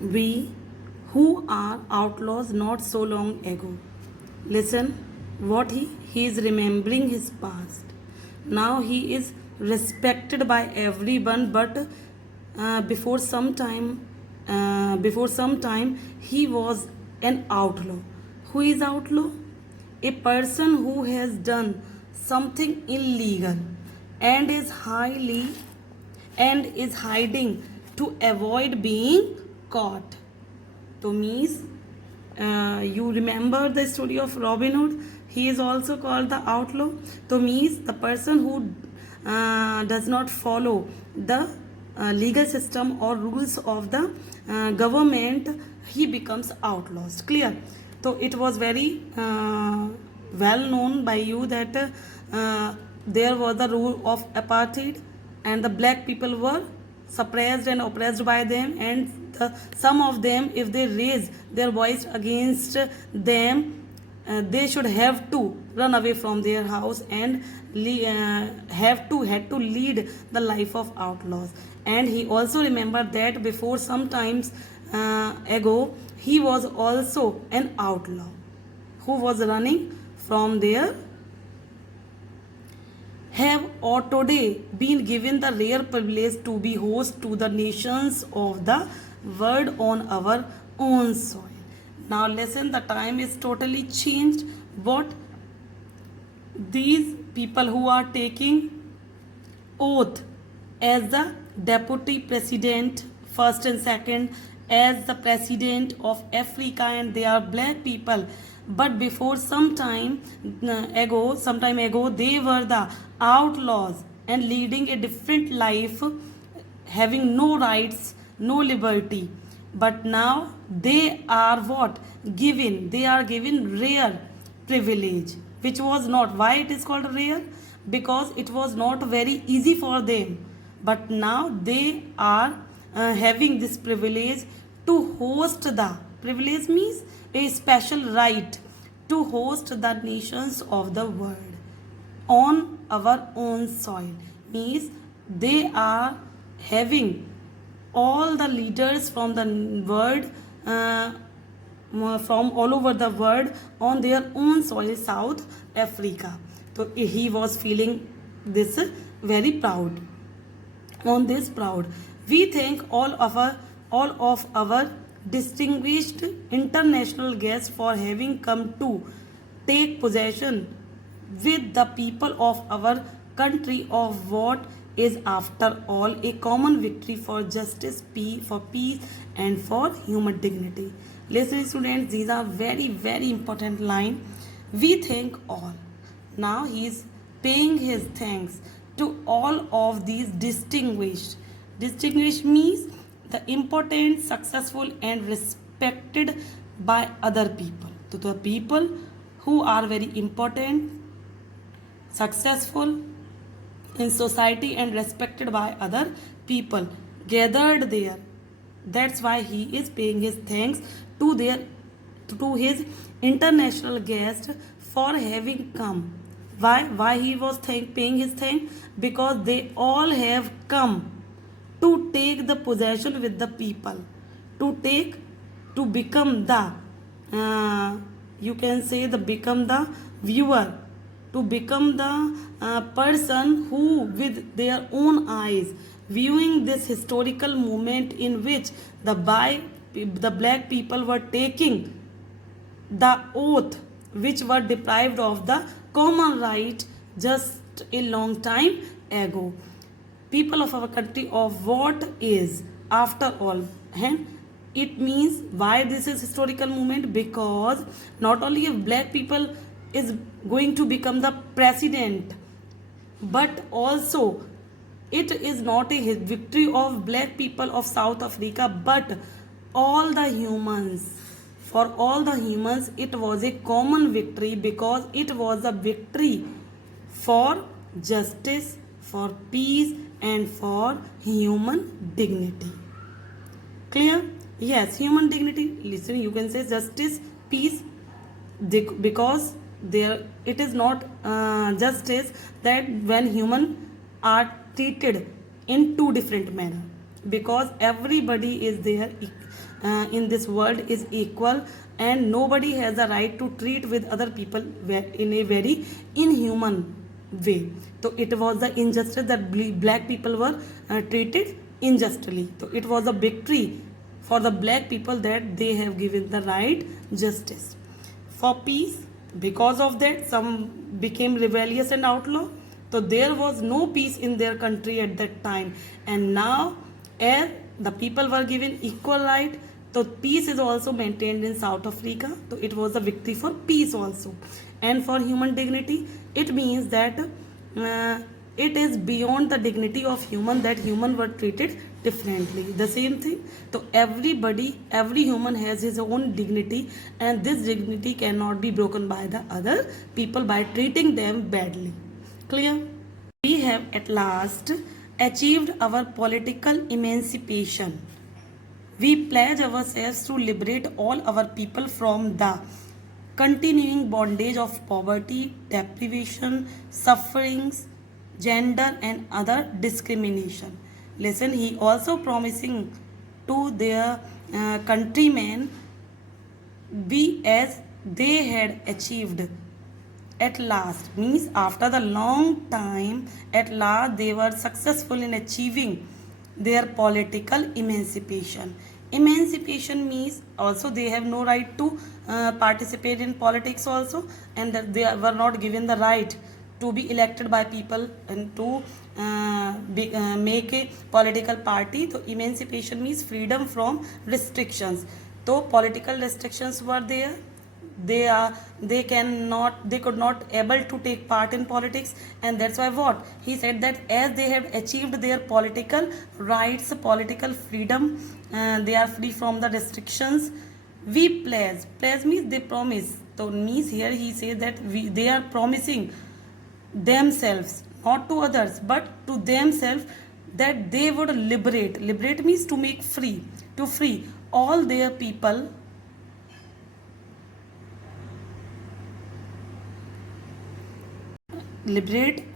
we who are outlaws not so long ago. Listen what he is remembering his past. Now he is respected by everyone, but before some time he was an outlaw. Who is outlaw? A person who has done something illegal and is hiding to avoid being caught. So means you remember the story of Robin Hood. He is also called the outlaw. So means the person who does not follow the legal system or rules of the government, he becomes outlaws. Clear? So it was very well known by you that there was the rule of apartheid and the black people were suppressed and oppressed by them, and some of them, if they raise their voice against them, they should have to run away from their house and had to lead the life of outlaws. And he also remembered that before some times ago he was also an outlaw who was running from their have or today been given the rare privilege to be host to the nations of the world on our own soil. Now listen, the time is totally changed. What these people who are taking oath as the deputy president, first and second, as the president of Africa, and they are black people. But before some time ago, they were the outlaws and leading a different life, having no rights, no liberty. But now they are what? They are given rare privilege, which was not. Why it is called rare? Because it was not very easy for them. But now they are having this privilege to host the privilege means a special right to host the nations of the world on our own soil. Means they are having all the leaders from the world, from all over the world on their own soil, South Africa. So he was feeling this very proud. On this proud, we thank all of our distinguished international guests for having come to take possession with the people of our country of what is after all a common victory for justice, for peace and for human dignity. Listen students, these are very very important line. We thank all. Now he is paying his thanks to all of these distinguished. Distinguished means the important, successful and respected by other people. To the people who are very important, successful in society and respected by other people gathered there. That's why he is paying his thanks to his international guest for having come. Why he was paying his thanks? Because they all have come to take the possession with the people, to become the you can say become the viewer, to become the person who with their own eyes viewing this historical moment in which the black people were taking the oath, which were deprived of the common right just a long time ago. People of our country of what is after all, and it means why this is historical moment, because not only if black people is going to become the president, but also it is not a victory of black people of South Africa, but all the humans. For all the humans it was a common victory, because it was a victory for justice, for peace and for human dignity. Clear? Yes, human dignity. Listen, you can say justice, peace, because there it is not justice that when human are treated in two different manner. because everybody is there in this world is equal, and nobody has a right to treat with other people in a very inhuman way. So it was the injustice that black people were treated unjustly. So it was a victory for the black people that they have given the right justice. For peace, because of that, some became rebellious and outlaw. So there was no peace in their country at that time. And now, as the people were given equal right, so peace is also maintained in South Africa. So it was a victory for peace also. And for human dignity, it means that it is beyond the dignity of human that human were treated differently. The same thing. So everybody, every human has his own dignity, and this dignity cannot be broken by the other people by treating them badly. Clear? We have at last achieved our political emancipation. We pledge ourselves to liberate all our people from the continuing bondage of poverty, deprivation, sufferings, gender and other discrimination. Listen, he also promising to their countrymen be as they had achieved at last, means after the long time, at last they were successful in achieving their political emancipation. Emancipation means also they have no right to participate in politics also, and that they were not given the right to be elected by people and to make a political party. So emancipation means freedom from restrictions. So political restrictions were there, they could not able to take part in politics, and that's why what he said, that as they have achieved their political rights, political freedom, they are free from the restrictions. We pledge means they promise. So means here he says that they are promising themselves, not to others but to themselves, that they would liberate means to make free, to free all their people,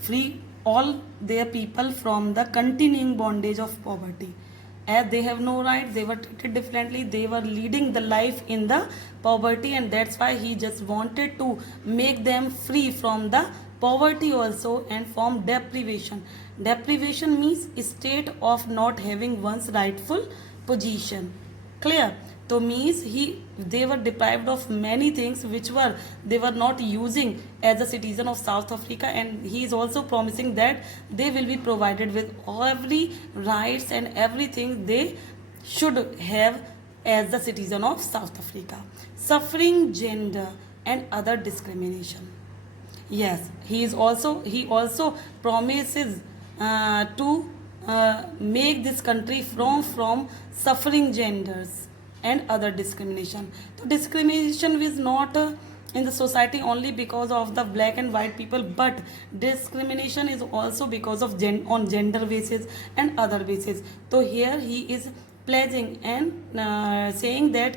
free all their people from the continuing bondage of poverty. As they have no right, they were treated differently, they were leading the life in the poverty, and that's why he just wanted to make them free from the poverty also and from deprivation. Deprivation means state of not having one's rightful position. Clear? So means they were deprived of many things which they were not using as a citizen of South Africa, and he is also promising that they will be provided with every rights and everything they should have as the citizen of South Africa. Suffering, gender and other discrimination. Yes, he also promises to make this country from suffering genders and other discrimination. So discrimination is not in the society only because of the black and white people, but discrimination is also because of on gender basis and other basis. So here he is pledging and saying that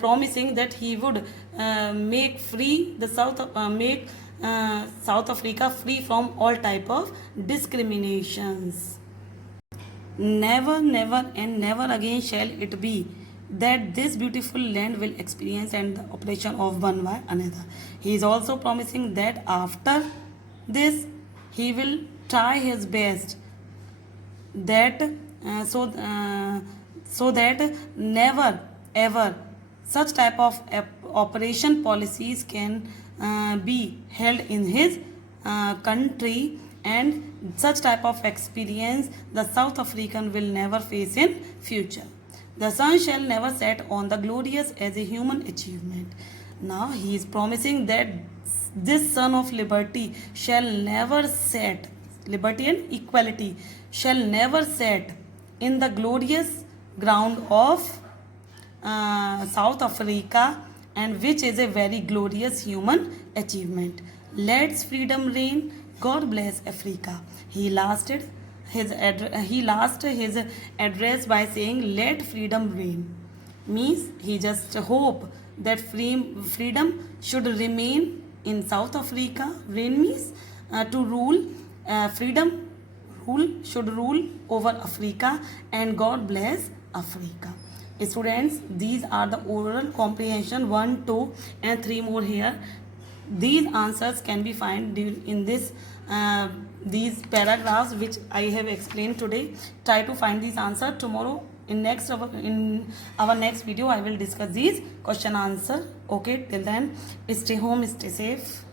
promising that he would make free the South Africa free from all type of discriminations. Never, never and never again shall it be that this beautiful land will experience and the oppression of one by another. He is also promising that after this he will try his best that so that never ever such type of operation policies can be held in his country, and such type of experience the South African will never face in future. The sun shall never set on the glorious as a human achievement. Now he is promising that this sun of liberty shall never set, liberty and equality shall never set in the glorious ground of South Africa, and which is a very glorious human achievement. Let's freedom reign. God bless Africa. He lasted his address by saying, let freedom reign. Means he just hope that freedom should remain in South Africa. Reign means to rule, freedom should rule over Africa, and God bless Africa. Students, these are the oral comprehension 1, 2 and 3 more here. These answers can be found in this these paragraphs which I have explained today. Try to find these answer. Tomorrow in our next video I will discuss these question answer. Okay, till then stay home, stay safe.